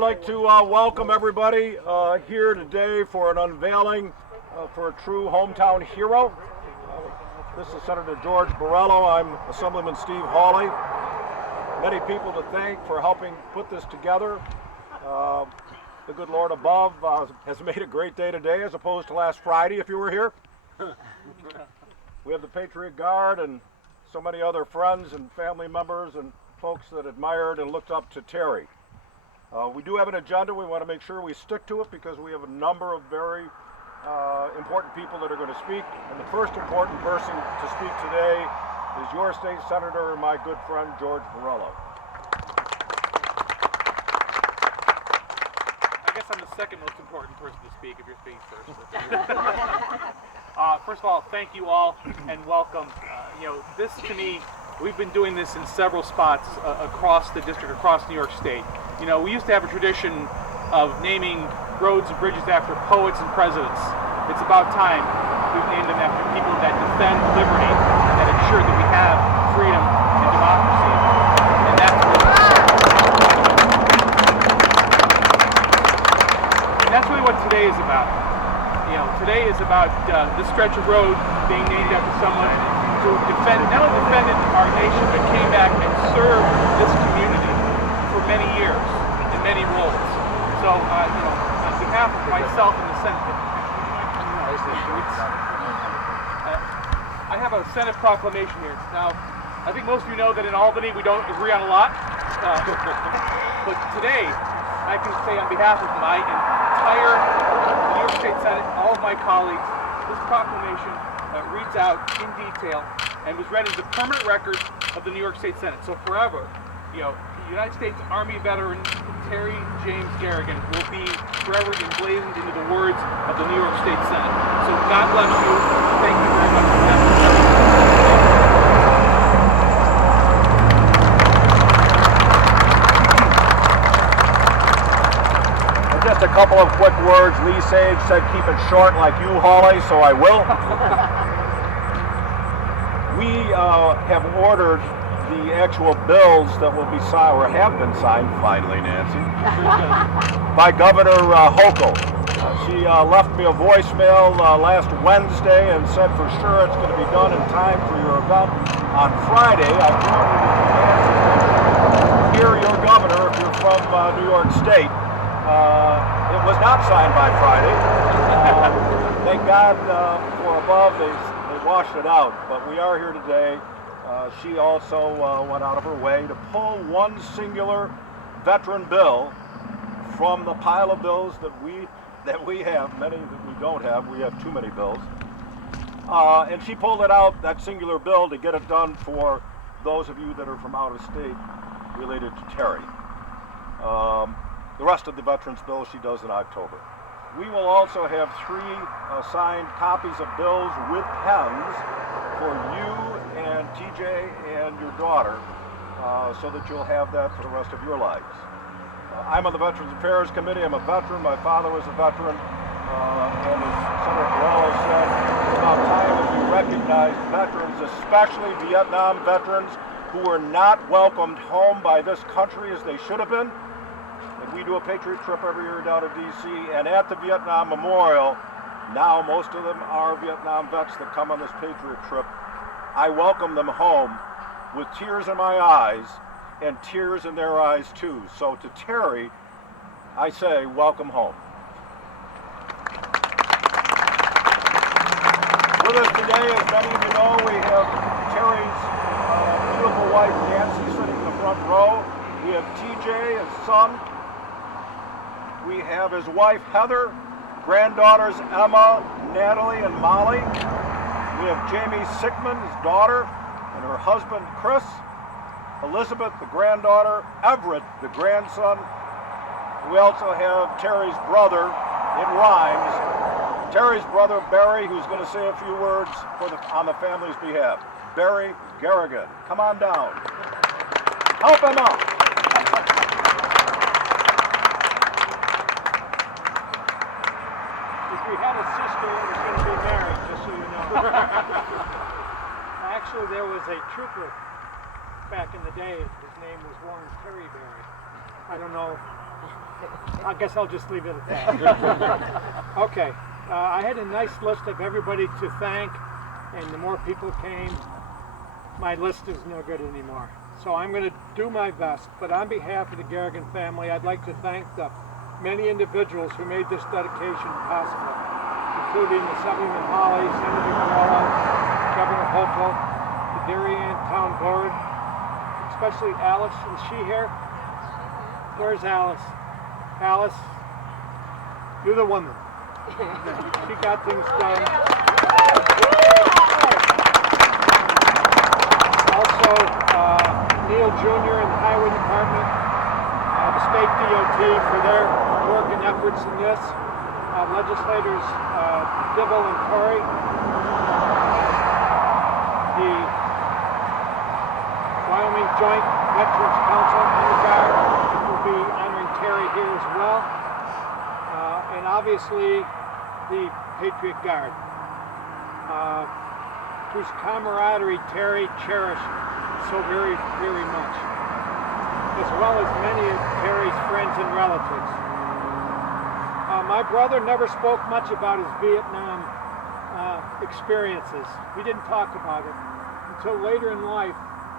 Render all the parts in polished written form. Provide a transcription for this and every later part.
we'd like to welcome everybody here today for an unveiling for a true hometown hero. This is Senator George Borrello. I'm Assemblyman Steve Hawley. Many people to thank for helping put this together. The good Lord above has made a great day today as opposed to last Friday if you were here. We have the Patriot Guard and so many other friends and family members and folks that admired and looked up to Terry. We do have an agenda. We want to make sure we stick to it because we have a number of very important people that are going to speak. And the first important person to speak today is your state senator and my good friend George Borrello. I guess I'm the second most important person to speak if you're speaking first. First of all, thank you all and welcome. This to me, we've been doing this in several spots across the district, across New York State. We used to have a tradition of naming roads and bridges after poets and presidents. It's about time we've named them after people that defend liberty and that ensure that we have freedom and democracy. And that's really what today is about. Today is about this stretch of road being named after someone who not only defended our nation, but came back and served this community for many years in many roles. So, on behalf of myself and the Senate, I have a Senate proclamation here. Now, I think most of you know that in Albany we don't agree on a lot, but today I can say on behalf of my entire New York State Senate, all of my colleagues, this proclamation reads out in detail and was read into the permanent record of the New York State Senate. So forever, United States Army veteran Terry James Garigen will be forever emblazoned into the words of the New York State Senate. So God bless you. Thank you very much for having me. Just a couple of quick words. Lee Sage said keep it short like you, Hawley, so I will. We have ordered the actual bills that will be signed, or have been signed, finally, Nancy, by Governor Hochul. She left me a voicemail last Wednesday and said for sure it's going to be done in time for your event on Friday. I coordinated with Nancy. Hear your governor if you're from New York State. It was not signed by Friday. Thank God for above, they washed it out, but we are here today. She also went out of her way to pull one singular veteran bill from the pile of bills that we have, many that we don't have. We have too many bills. And she pulled it out, that singular bill, to get it done for those of you that are from out of state related to Terry. The rest of the veterans bill she does in October. We will also have 3 signed copies of bills with pens for you and TJ and your daughter, so that you'll have that for the rest of your lives. I'm on the Veterans Affairs Committee. I'm a veteran. My father was a veteran. And as Senator Borrello said, it's about time that we recognize veterans, especially Vietnam veterans, who were not welcomed home by this country as they should have been. We do a Patriot trip every year down to D.C., and at the Vietnam Memorial, now most of them are Vietnam vets that come on this Patriot trip. I welcome them home with tears in my eyes and tears in their eyes too. So to Terry, I say, welcome home. With us today, as many of you know, we have Terry's beautiful wife, Nancy, sitting in the front row. We have TJ, his son. We have his wife, Heather, granddaughters, Emma, Natalie, and Molly. We have Jamie Sickman, his daughter, and her husband, Chris. Elizabeth, the granddaughter. Everett, the grandson. We also have Terry's brother, it rhymes, Terry's brother, Barry, who's going to say a few words on the family's behalf. Barry Garigen. Come on down. Help him up. We had a sister that was going to be married, just so you know. Actually, there was a trooper back in the day. His name was Warren Terryberry. I don't know I guess I'll just leave it at that. Okay. I had a nice list of everybody to thank, and the more people came, my list is no good anymore. So I'm going to do my best, but on behalf of the Garigen family, I'd like to thank the many individuals who made this dedication possible, including Assemblyman Hawley, Senator Borrello, Governor Hochul, the Darien Town Board, especially Alice. Is she here? Where's Alice? Alice, you're the woman. She got things done. Also, Neil Jr. in the Highway Department, the State DOT for their work and efforts in this, legislators Dibble and Corey, the Wyoming Joint Veterans Council Honor Guard will be honoring Terry here as well, and obviously the Patriot Guard, whose camaraderie Terry cherished so very, very much, as well as many of Terry's friends and relatives. My brother never spoke much about his Vietnam experiences. We didn't talk about it until later in life,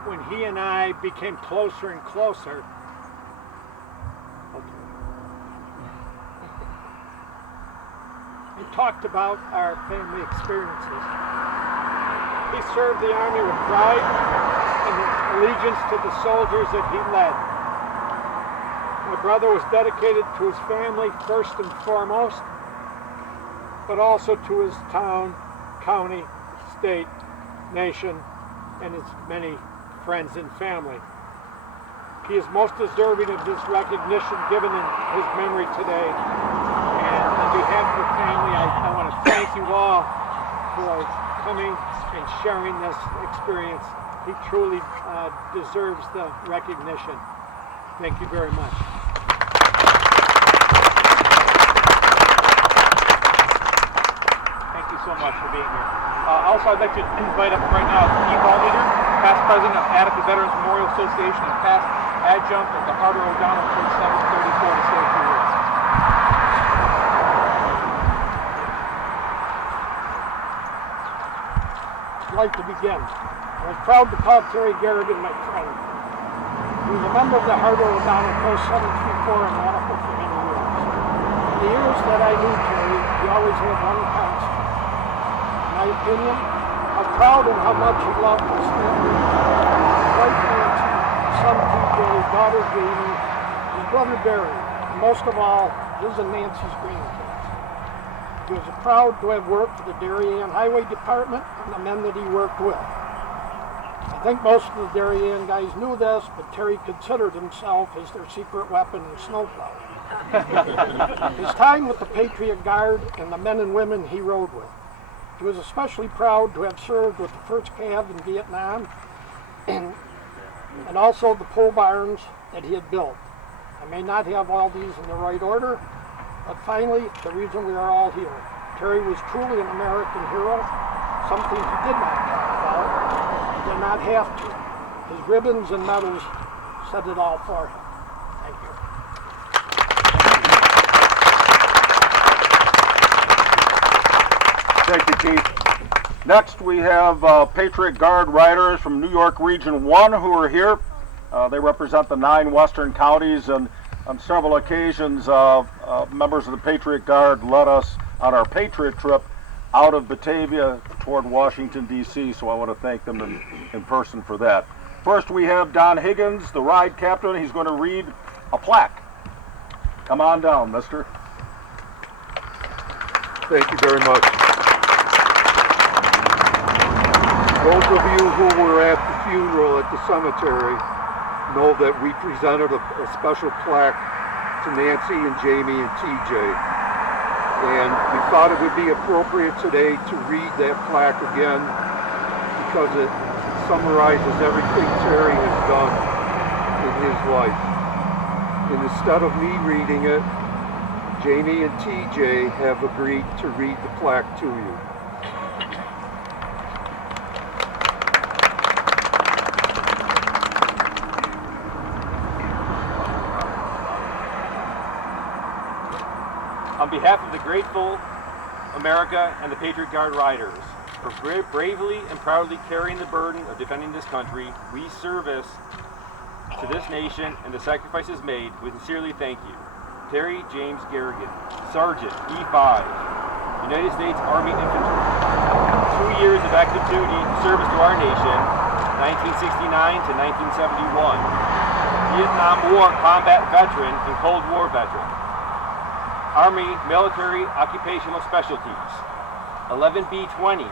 when he and I became closer and closer. And talked about our family experiences. He served the Army with pride and allegiance to the soldiers that he led. My brother was dedicated to his family first and foremost, but also to his town, county, state, nation, and his many friends and family. He is most deserving of this recognition given in his memory today. And on behalf of the family, I want to thank you all for coming and sharing this experience. He truly deserves the recognition. Thank you very much. Thank you so much for being here. Also, I'd like to invite up right now Keith Allmeter, past president of Attica Veterans Memorial Association and past adjunct of the Harder O'Donnell Church 734 to say a few words. I'd like to begin. I was proud to call Terry Garigen my friend. He was a member of the Harder O'Donnell Post 734 in Attica for many years. In the years that I knew Terry, he always had one constant. In my opinion, how proud and how much he loved his family, his wife Nancy, his son TJ, daughter Jamie, his brother Barry, and most of all, his and Nancy's grandkids. He was proud to have worked for the Darien Highway Department and the men that he worked with. I think most of the Darien guys knew this, but Terry considered himself as their secret weapon in snowplow. His time with the Patriot Guard and the men and women he rode with. He was especially proud to have served with the 1st Cav in Vietnam and also the pole barns that he had built. I may not have all these in the right order, but finally, the reason we are all here. Terry was truly an American hero, something he did not talk about. He did not have to. His ribbons and medals said it all for him. Thank you. Thank you, Keith. Next, we have Patriot Guard Riders from New York Region 1 who are here. They represent the 9 western counties, and on several occasions, members of the Patriot Guard led us on our Patriot trip out of Batavia toward Washington, D.C., so I want to thank them in person for that. First, we have Don Higgins, the ride captain. He's going to read a plaque. Come on down, mister. Thank you very much. Those of you who were at the funeral at the cemetery know that we presented a special plaque to Nancy and Jamie and TJ. And we thought it would be appropriate today to read that plaque again because it summarizes everything Terry has done in his life. And instead of me reading it, Jamie and TJ have agreed to read the plaque to you. On behalf of the grateful America and the Patriot Guard Riders, for bravely and proudly carrying the burden of defending this country, we service to this nation and the sacrifices made, we sincerely thank you. Terry James Garigen, Sergeant E5, United States Army Infantry. 2 years of active duty service to our nation, 1969 to 1971. Vietnam War combat veteran and Cold War veteran. Army Military Occupational Specialties, 11B-20,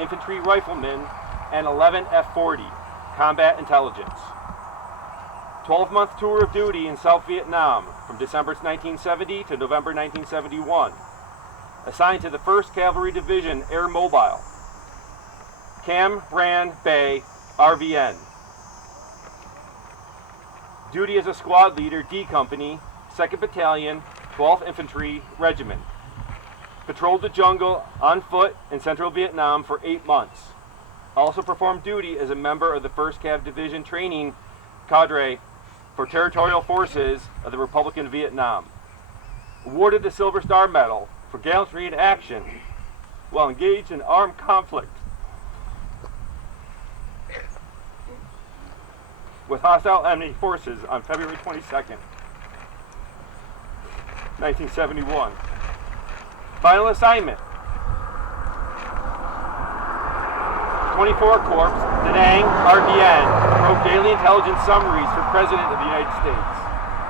Infantry Rifleman, and 11 F-40, Combat Intelligence. 12-month tour of duty in South Vietnam from December 1970 to November 1971. Assigned to the 1st Cavalry Division Air Mobile, Cam Ranh Bay, RVN. Duty as a squad leader, D Company, 2nd Battalion, 12th Infantry Regiment. Patrolled the jungle on foot in central Vietnam for 8 months. Also performed duty as a member of the 1st Cav Division training cadre for Territorial Forces of the Republic of Vietnam. Awarded the Silver Star Medal for gallantry in action while engaged in armed conflict with hostile enemy forces on February 22nd, 1971. Final assignment, 24 Corps, Da Nang, RVN, wrote daily intelligence summaries for President of the United States.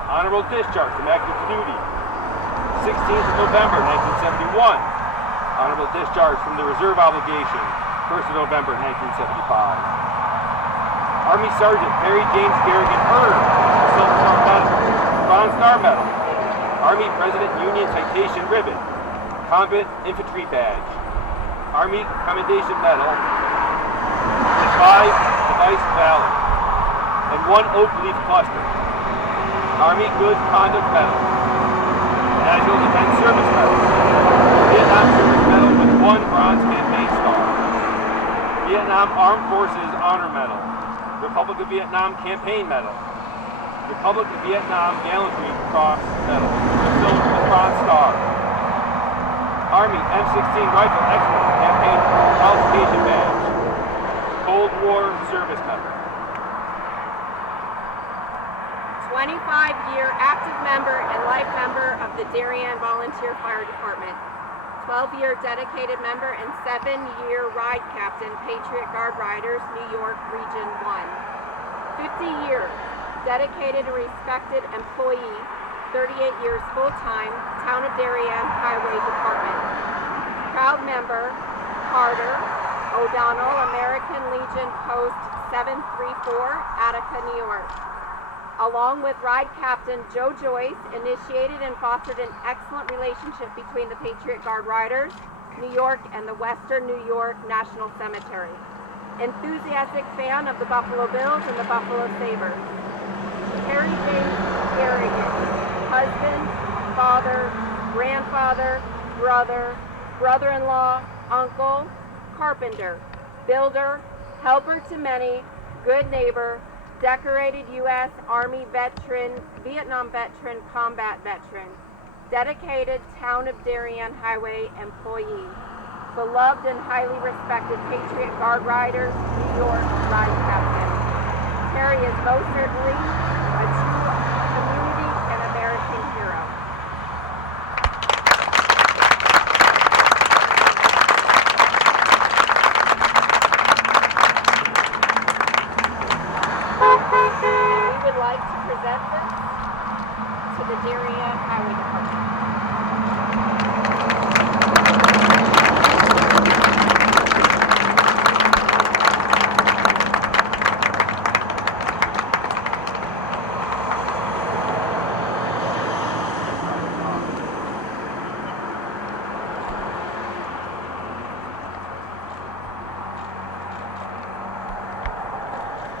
Honorable discharge from active duty, 16th of November, 1971. Honorable discharge from the reserve obligation, 1st of November, 1975. Army Sergeant Terry James Garigen earned the Silver Star Medal, Bronze Star Medal, Army President Union Citation Ribbon, Combat Infantry Badge, Army Commendation Medal, 5 Device Valor, and 1 Oak Leaf Cluster, Army Good Conduct Medal, National Defense Service Medal, Vietnam Service Medal with 1 Bronze Campaign Star, Vietnam Armed Forces Honor Medal, Republic of Vietnam Campaign Medal, Republic of Vietnam Gallantry Cross Medal, with Bronze Star, Army M16 Rifle Expert Campaign Qualification Badge, Cold War Service Member. 25-year active member and life member of the Darien Volunteer Fire Department. 12-year dedicated member and 7-year ride captain, Patriot Guard Riders, New York Region 1. 50-year dedicated and respected employee, 38 years full-time, Town of Darien Highway Department. Proud member, Carter, O'Donnell, American Legion Post 734, Attica, New York. Along with Ride Captain Joe Joyce, initiated and fostered an excellent relationship between the Patriot Guard Riders, New York, and the Western New York National Cemetery. Enthusiastic fan of the Buffalo Bills and the Buffalo Sabres. Terry James Garigen, husband, father, grandfather, brother, brother-in-law, uncle, carpenter, builder, helper to many, good neighbor, decorated U.S. Army veteran, Vietnam veteran, combat veteran, dedicated Town of Darien Highway employee, beloved and highly respected Patriot Guard Rider, New York Ride Captain. Terry is most certainly a true community and American hero. We would like to present this to the Darien Highway Department.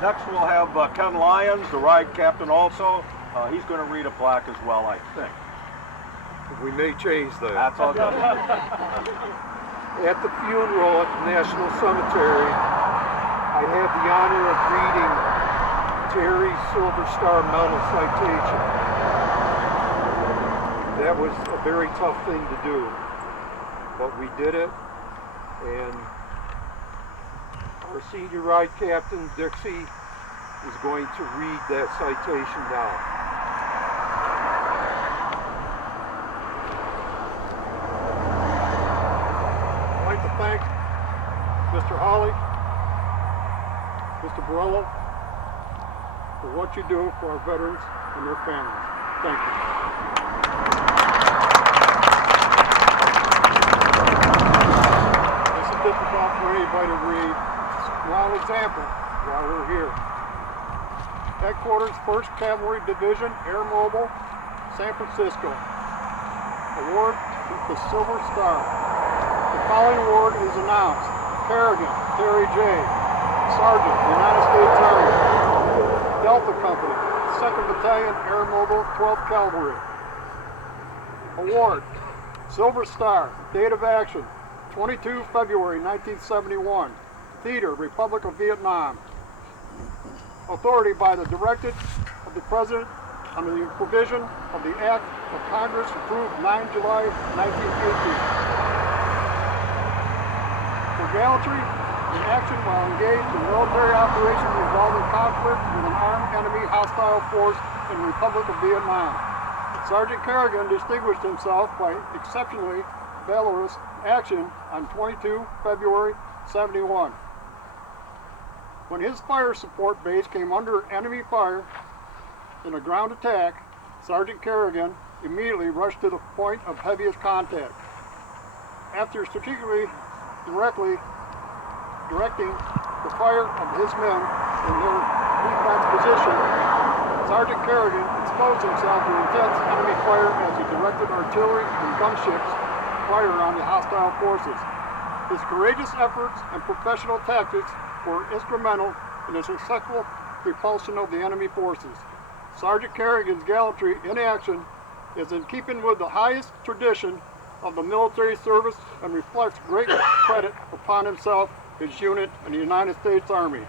Next we'll have Ken Lyons, the ride captain also. He's going to read a plaque as well, I think. We may change that. That's all good. At the funeral at the National Cemetery, I have the honor of reading Terry's Silver Star Medal citation. that was a very tough thing to do, but we did it, and our senior ride captain, Dixie, is going to read that citation now. I'd like to thank Mr. Hawley, Mr. Borrello, for what you do for our veterans and their families. Thank you. This is difficult for anybody to read. It's a small example while we're here. Headquarters, 1st Cavalry Division, Air Mobile, San Francisco. Award with the Silver Star. The following award is announced. Garigen, Terry J. Sergeant, United States Army. Delta Company, 2nd Battalion, Air Mobile, 12th Cavalry. Award, Silver Star, date of action, 22 February 1971. Theater, Republic of Vietnam. Authority by the directive of the President under the provision of the Act of Congress approved 9 July 1918. For gallantry in action while engaged in military operations involving conflict with an armed enemy hostile force in the Republic of Vietnam. Sergeant Garigen distinguished himself by exceptionally valorous action on 22 February 71. When his fire support base came under enemy fire in a ground attack, Sergeant Garigen immediately rushed to the point of heaviest contact. After strategically directing the fire of his men in their defense position, Sergeant Garigen exposed himself to intense enemy fire as he directed artillery and gunships fire on the hostile forces. His courageous efforts and professional tactics were instrumental in the successful repulsion of the enemy forces. Sergeant Garigen's gallantry in action is in keeping with the highest tradition of the military service and reflects great credit upon himself, his unit, and the United States Army.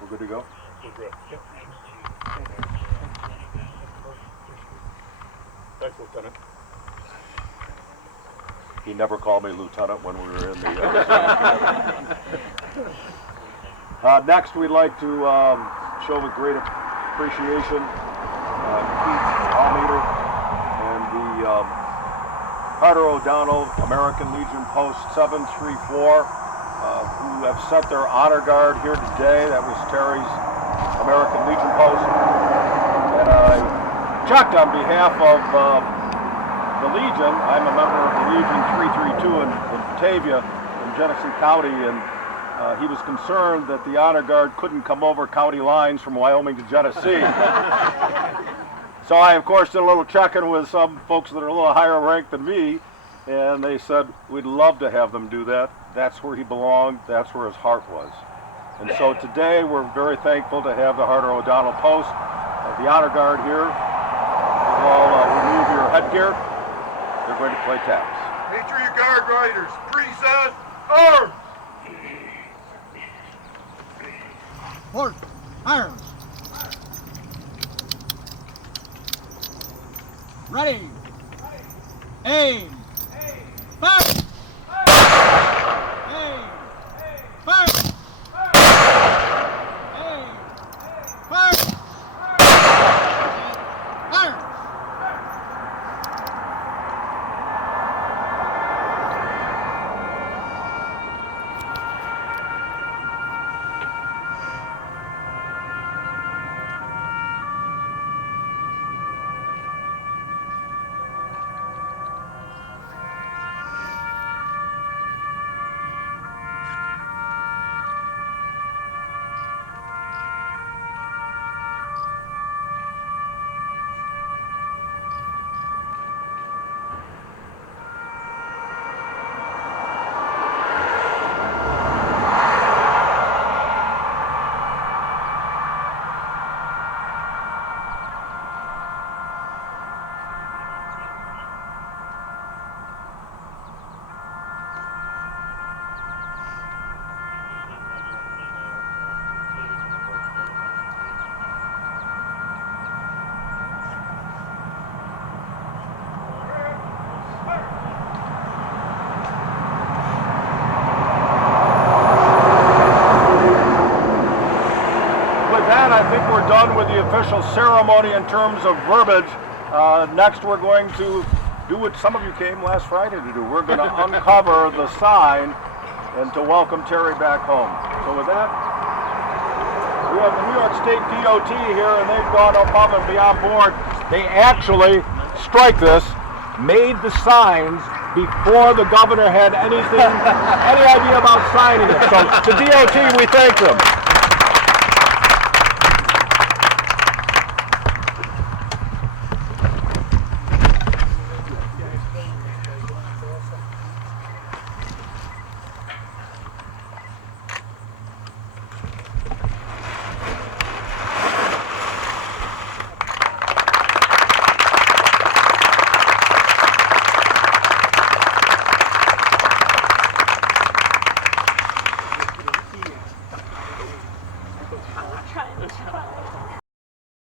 We're good to go? We're good. Yep. Thanks, Lieutenant. He never called me Lieutenant when we were in the... next, we'd like to show with great appreciation Keith Almeida and the Carter O'Donnell American Legion Post 734 who have set their honor guard here today. That was Terry's American Legion Post. And I checked on behalf of the Legion. I'm a member of the Legion 332 in Batavia in Genesee County, and he was concerned that the honor guard couldn't come over county lines from Wyoming to Genesee. So I, of course, did a little checking with some folks that are a little higher ranked than me, and they said, we'd love to have them do that. That's where he belonged. That's where his heart was. And so today, we're very thankful to have the Carter O'Donnell Post, the honor guard here. You all remove your headgear. They're going to play taps. Patriot Guard Riders, present arms! Hold. Irons. Ready. Aim. Fire. Aim. Fire. Aim. Fire. Irons. we're done with the official ceremony in terms of verbiage, next we're going to do what some of you came last Friday to do. We're going to uncover the sign and to welcome Terry back home. So with that, we have the New York State DOT here, and they've gone above and beyond board. They actually, strike this, made the signs before the governor had any idea about signing it. So to DOT, we thank them.